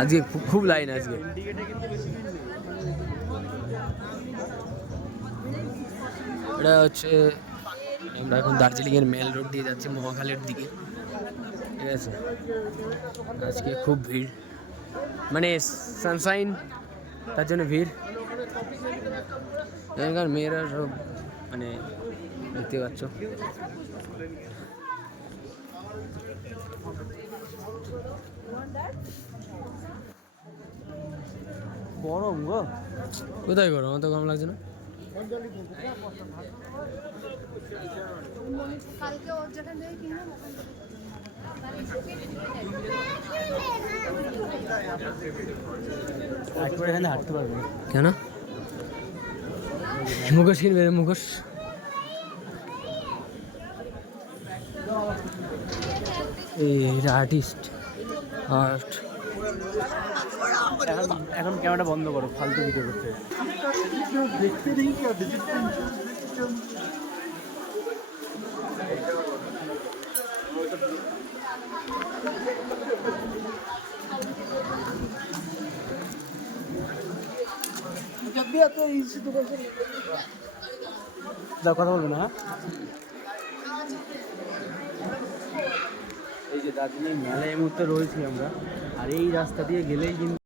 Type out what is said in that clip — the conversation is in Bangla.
আজকে খুব লাইন আজকে। এটা হচ্ছে আমরা এখন দার্জিলিংয়ের মেল রোড দিয়ে যাচ্ছি মহাখালের দিকে, ঠিক আছে। আজকে খুব ভিড়, মানে সানশাইন, তার জন্য ভিড়। এখানকার মেয়েরা সব মানে দেখতে পাচ্ছ। গরম গো, কোথায় গরম? আমার তো গরম লাগছে না। কেন মুখোশ কিনবে? মুখোশ আর্টিস্ট আর্ট। এখন ক্যামেরাটা বন্ধ করো, ফালতু ভিডিও করতে। কথা বলবো না। এই যে দার্জিলিং মেলায় এই মুহূর্তে রয়েছি আমরা, আর এই রাস্তা দিয়ে গেলেই কিন্তু